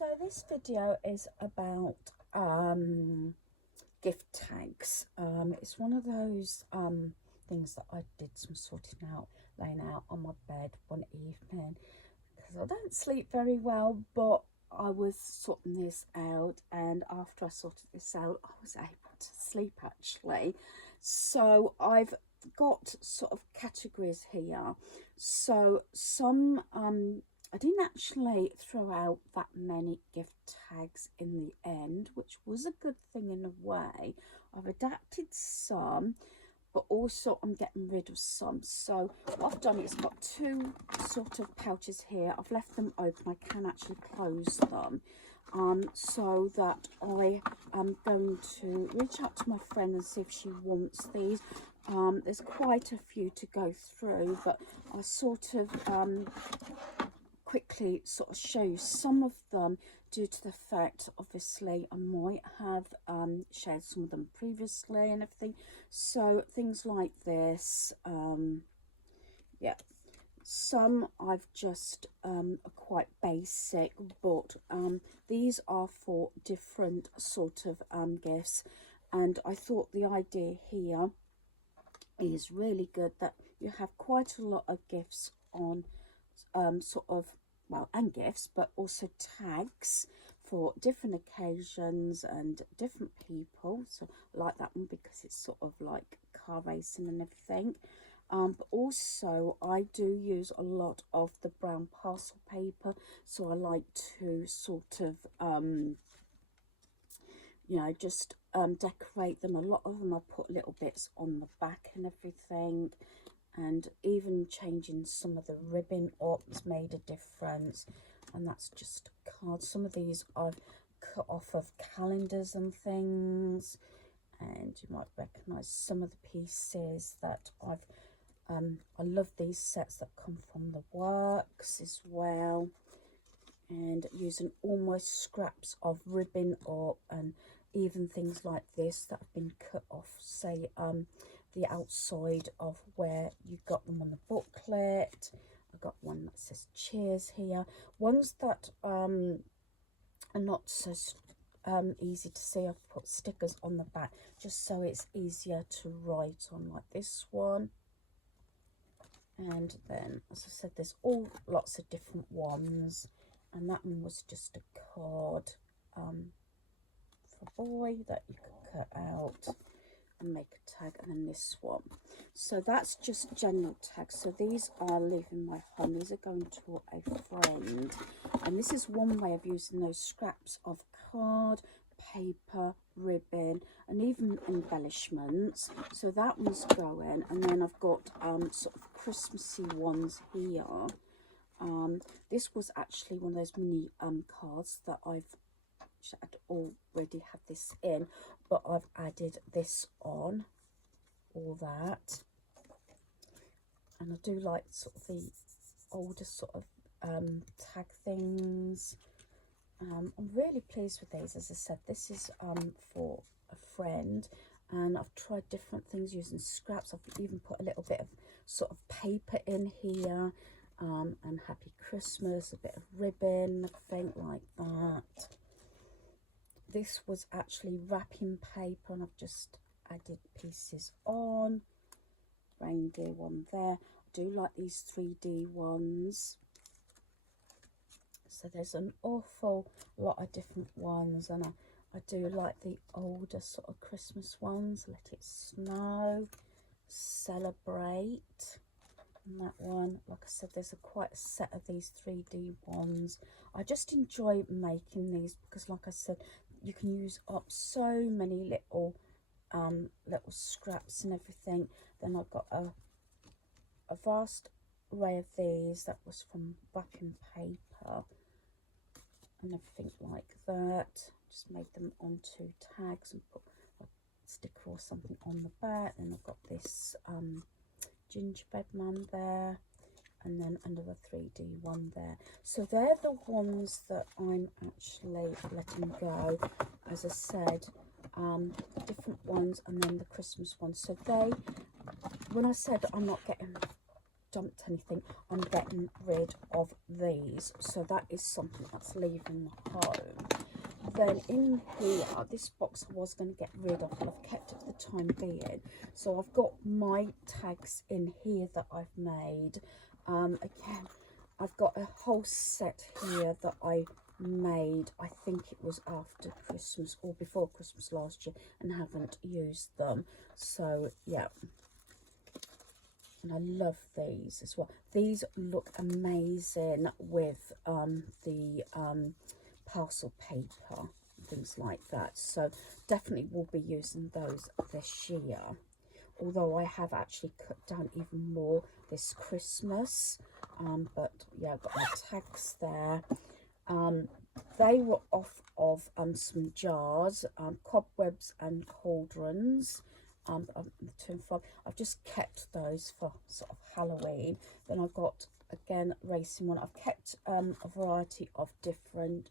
So this video is about gift tags. It's one of those things that I did some sorting out, laying out on my bed one evening because I don't sleep very well, but I was sorting this out, and after I sorted this out I was able to sleep actually. So I've got sort of categories here. So some I didn't actually throw out that many gift tags in the end, which was a good thing in a way. I've adapted some, but also I'm getting rid of some. So what I've done is got two sort of pouches here. I've left them open. I can actually close them, so that I am going to reach out to my friend and see if she wants these. There's quite a few to go through, but I sort of quickly sort of show you some of them due to the fact obviously I might have shared some of them previously and everything. So things like this, yeah, some I've just are quite basic, but these are for different sort of gifts, and I thought the idea here is really good that you have quite a lot of gifts on sort of, well, and gifts, but also tags for different occasions and different people. So I like that one because it's sort of like car racing and everything. But also I do use a lot of the brown parcel paper, so I like to sort of you know, just decorate them. A lot of them I put little bits on the back and everything, and even changing some of the ribbon up's made a difference. And that's just cards. Some of these I've cut off of calendars and things, and you might recognize some of the pieces that I've I love these sets that come from the works as well, and using almost scraps of ribbon up, and even things like this that have been cut off, say the outside of where you got them on the booklet. I got one that says cheers here. Ones that are not so easy to see, I've put stickers on the back just so it's easier to write on, like this one. And then, as I said, there's all lots of different ones, and that one was just a card for a boy that you could cut out and make a tag. And then this one, so that's just general tags. So these are leaving my home, these are going to a friend, and this is one way of using those scraps of card, paper, ribbon, and even embellishments. So that one's going, and then I've got sort of Christmassy ones here. This was actually one of those mini cards that I'd already had this in, but I've added this on, all that. And I do like sort of the older sort of tag things. I'm really pleased with these. As I said, this is for a friend, and I've tried different things using scraps. I've even put a little bit of sort of paper in here, and Happy Christmas, a bit of ribbon, everything like that. This was actually wrapping paper, and I've just added pieces on. Reindeer one there. I do like these 3D ones. So there's an awful lot of different ones, and I do like the older sort of Christmas ones. Let It Snow, Celebrate, and that one. Like I said, there's quite a set of these 3D ones. I just enjoy making these because, like I said, you can use up so many little little scraps and everything. Then I've got a vast array of these that was from wrapping paper and everything like that. Just made them onto tags and put a sticker or something on the back. Then I've got this gingerbread man there, and then another 3D one there. So they're the ones that I'm actually letting go. As I said, different ones, and then the Christmas ones. So they, when I said I'm not getting dumped anything, I'm getting rid of these. So that is something that's leaving home. Then in here, this box I was going to get rid of, but I've kept it for the time being. So I've got my tags in here that I've made. Again, I've got a whole set here that I made, I think it was after Christmas or before Christmas last year, and haven't used them. So yeah, and I love these as well. These look amazing with the parcel paper and things like that. So definitely will be using those this year. Although I have actually cut down even more this Christmas. But yeah, I've got my tags there. They were off of some jars, cobwebs and cauldrons. The 2 and 5. I've just kept those for sort of Halloween. Then I've got, again, racing one. I've kept a variety of different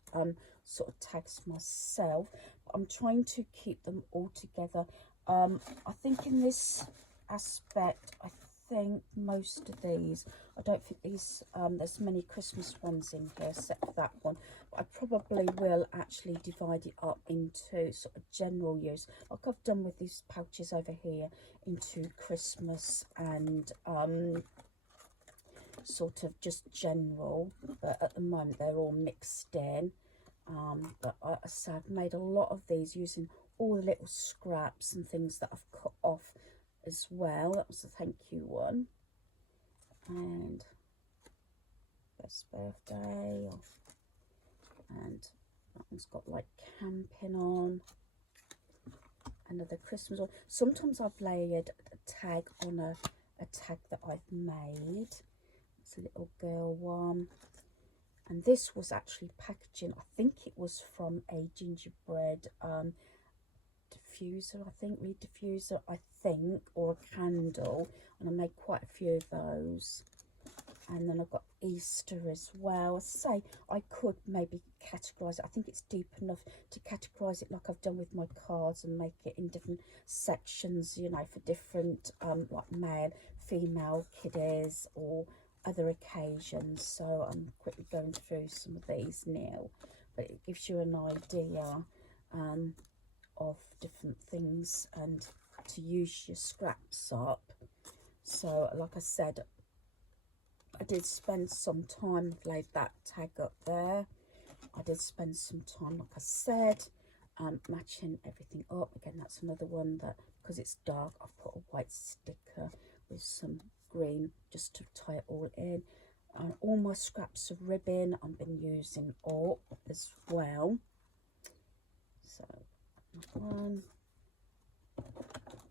sort of tags myself. But I'm trying to keep them all together. I think in this aspect, I think most of these, I don't think these, there's many Christmas ones in here except for that one. But I probably will actually divide it up into sort of general use, like I've done with these pouches over here, into Christmas and sort of just general. But at the moment they're all mixed in. But I've made a lot of these using all the little scraps and things that I've cut off as well. That was a thank you one. And best birthday. And that one's got like camping on. Another Christmas one. Sometimes I've layered a tag on a tag that I've made. It's a little girl one. And this was actually packaging, I think it was from a gingerbread diffuser, reed diffuser, I think, or a candle. And I made quite a few of those. And then I've got Easter as well. I say I could maybe categorise it. I think it's deep enough to categorise it like I've done with my cards and make it in different sections, you know, for different like male, female, kiddies or other occasions. So I'm quickly going through some of these now, but it gives you an idea of different things and to use your scraps up. So like I said, I did spend some time, laid that tag up there. I did spend some time, like I said, matching everything up. Again, that's another one that, because it's dark, I've put a white sticker with some green just to tie it all in. And all my scraps of ribbon I've been using up as well. So one.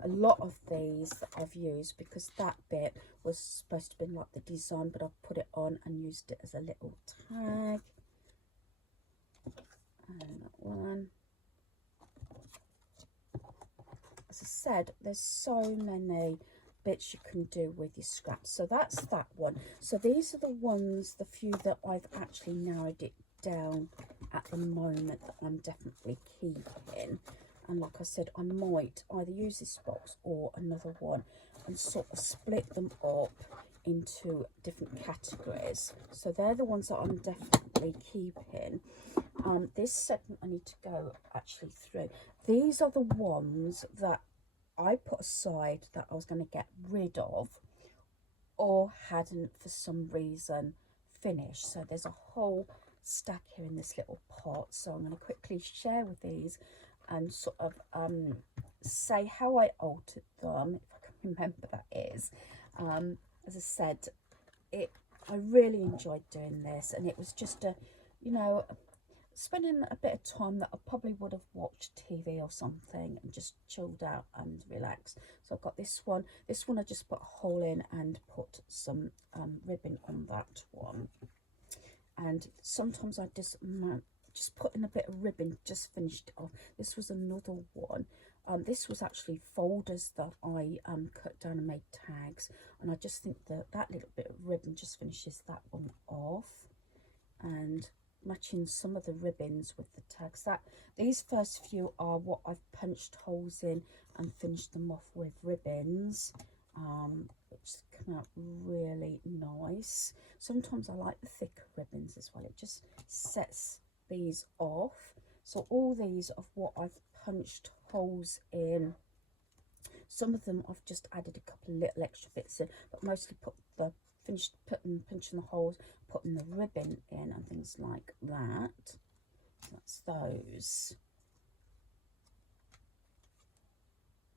A lot of these that I've used, because that bit was supposed to be like the design, but I've put it on and used it as a little tag. And that one. As I said, there's so many bits you can do with your scraps. So that's that one. So these are the ones, the few that I've actually narrowed it down at the moment that I'm definitely keeping. And like I said, I might either use this box or another one and sort of split them up into different categories. So they're the ones that I'm definitely keeping. This segment I need to go actually through. These are the ones that I put aside that I was going to get rid of or hadn't for some reason finished. So there's a whole stack here in this little pot. So I'm going to quickly share with these and sort of say how I altered them, if I can remember that is. As I said, I really enjoyed doing this, and it was just a, you know, spending a bit of time that I probably would have watched TV or something and just chilled out and relaxed. So I've got this one. This one I just put a hole in and put some ribbon on that one. And sometimes I just put in a bit of ribbon, just finished it off. This was another one. This was actually folders that I cut down and made tags, and I just think that that little bit of ribbon just finishes that one off. And matching some of the ribbons with the tags, that these first few are what I've punched holes in and finished them off with ribbons. which come out really nice. Sometimes I like the thicker ribbons as well. It just sets these off. So all these of what I've punched holes in. Some of them I've just added a couple of little extra bits in, but mostly finished punching the holes, putting the ribbon in and things like that. That's those.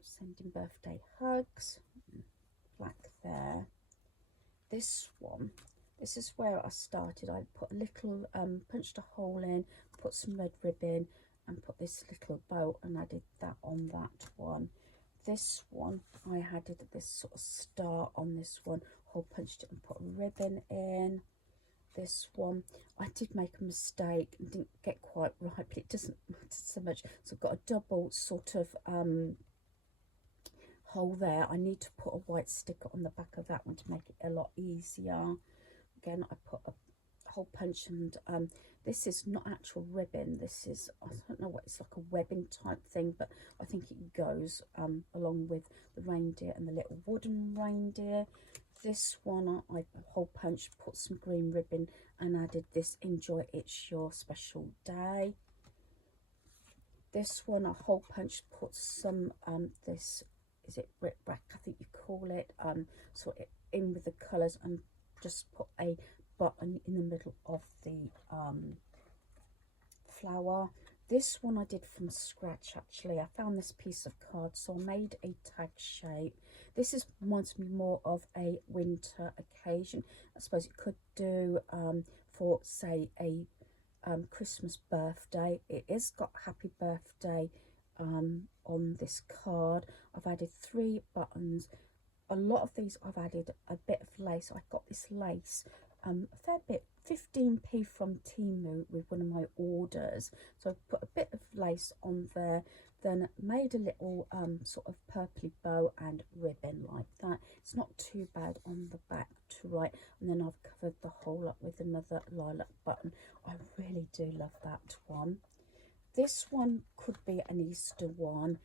Sending birthday hugs, black there. This one, this is where I started. I put a little, punched a hole in, put some red ribbon and put this little bow and added that on that one. This one, I added this sort of star on this one, hole punched it and put a ribbon in. This one, I did make a mistake and didn't get quite right, but it doesn't matter so much. So I've got a double sort of hole there. I need to put a white sticker on the back of that one to make it a lot easier. Again, I put a hole punch, and this is not actual ribbon. This is, I don't know what, it's like a webbing type thing, but I think it goes along with the reindeer and the little wooden reindeer. This one I hole punched, put some green ribbon and added this enjoy it's your special day. This one I hole punched, put some this, is it bric brac I think you call it, sort it in with the colours and just put a button in the middle of the flower. This one I did from scratch actually. I found this piece of card, so I made a tag shape. This reminds me more of a winter occasion. I suppose it could do for say a Christmas birthday. It is got happy birthday on this card. I've added 3 buttons. A lot of these I've added a bit of lace. I got this lace a fair bit, 15p from Temu with one of my orders. So I put a bit of lace on there, then made a little sort of purpley bow and ribbon like that. It's not too bad on the back to right, and then I've covered the whole up with another lilac button. I really do love that one. This one could be an Easter one.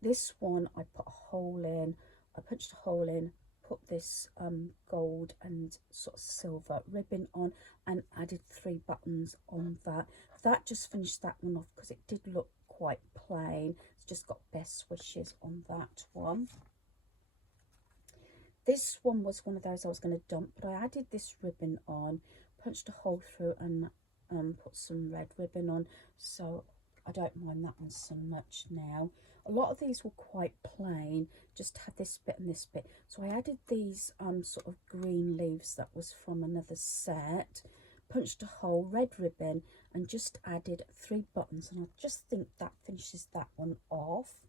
This one I put a hole in, I punched a hole in, put this gold and sort of silver ribbon on and added 3 buttons on that. That just finished that one off because it did look quite plain. It's just got best wishes on that one. This one was one of those I was going to dump, but I added this ribbon on, punched a hole through and put some red ribbon on, so I don't mind that one so much now. A lot of these were quite plain, just had this bit and this bit. So I added these sort of green leaves that was from another set, punched a hole, red ribbon, and just added 3 buttons. And I just think that finishes that one off.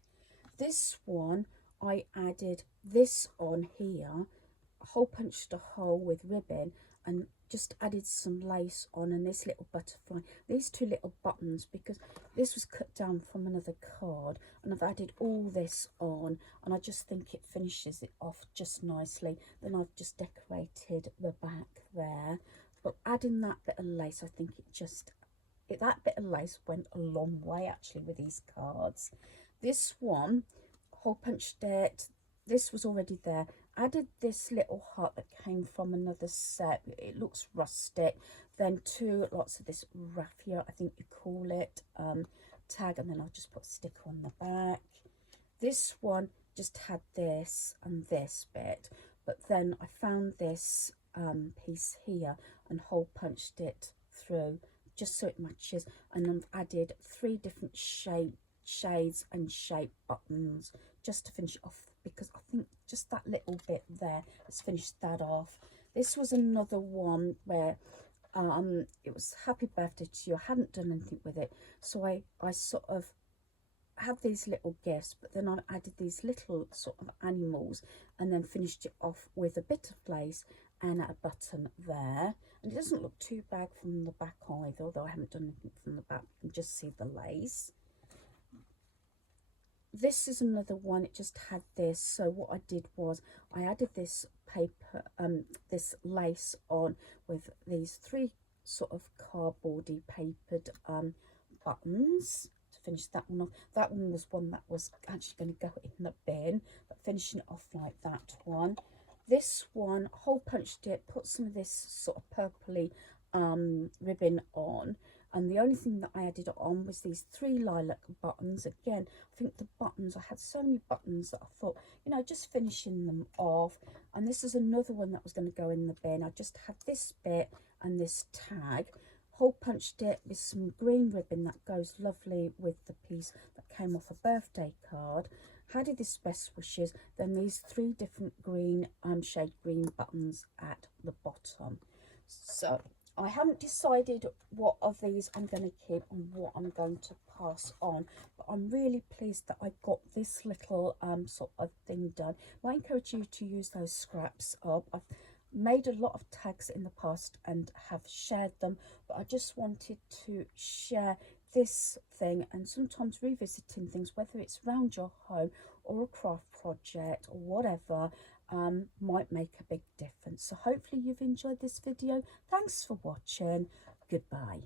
This one, I added this on here, hole punched a hole with ribbon and just added some lace on, and this little butterfly, these 2 little buttons, because this was cut down from another card, and I've added all this on, and I just think it finishes it off just nicely. Then I've just decorated the back there, but adding that bit of lace, I think that bit of lace went a long way actually with these cards. This one, hole punched it, this was already there, added this little heart that came from another set. It looks rustic. Then 2 lots of this raffia, I think you call it, tag, and then I'll just put a sticker on the back. This one just had this and this bit, but then I found this piece here and hole punched it through just so it matches, and I've added 3 different shades and shape buttons just to finish it off, because I think just that little bit there has finished that off. This was another one where it was happy birthday to you. I hadn't done anything with it, so I sort of had these little gifts, but then I added these little sort of animals and then finished it off with a bit of lace and a button there. And it doesn't look too bad from the back either, although I haven't done anything from the back. You can just see the lace. This is another one, it just had this. So what I did was I added this paper, this lace on with these 3 sort of cardboardy papered buttons to finish that one off. That one was one that was actually going to go in the bin, but finishing it off like that one. This one, hole punched it, put some of this sort of purpley ribbon on, and the only thing that I added on was these 3 lilac buttons. Again, I think the buttons, I had so many buttons that I thought, you know, just finishing them off. And this is another one that was going to go in the bin. I just had this bit and this tag, hole punched it with some green ribbon that goes lovely with the piece that came off a birthday card. Added this best wishes, then these 3 different green shade green buttons at the bottom. So I haven't decided what of these I'm going to keep and what I'm going to pass on, but I'm really pleased that I got this little sort of thing done. I encourage you to use those scraps up. I've made a lot of tags in the past and have shared them, but I just wanted to share this thing, and sometimes revisiting things, whether it's around your home or a craft project or whatever, might make a big difference. So hopefully you've enjoyed this video. Thanks for watching. Goodbye.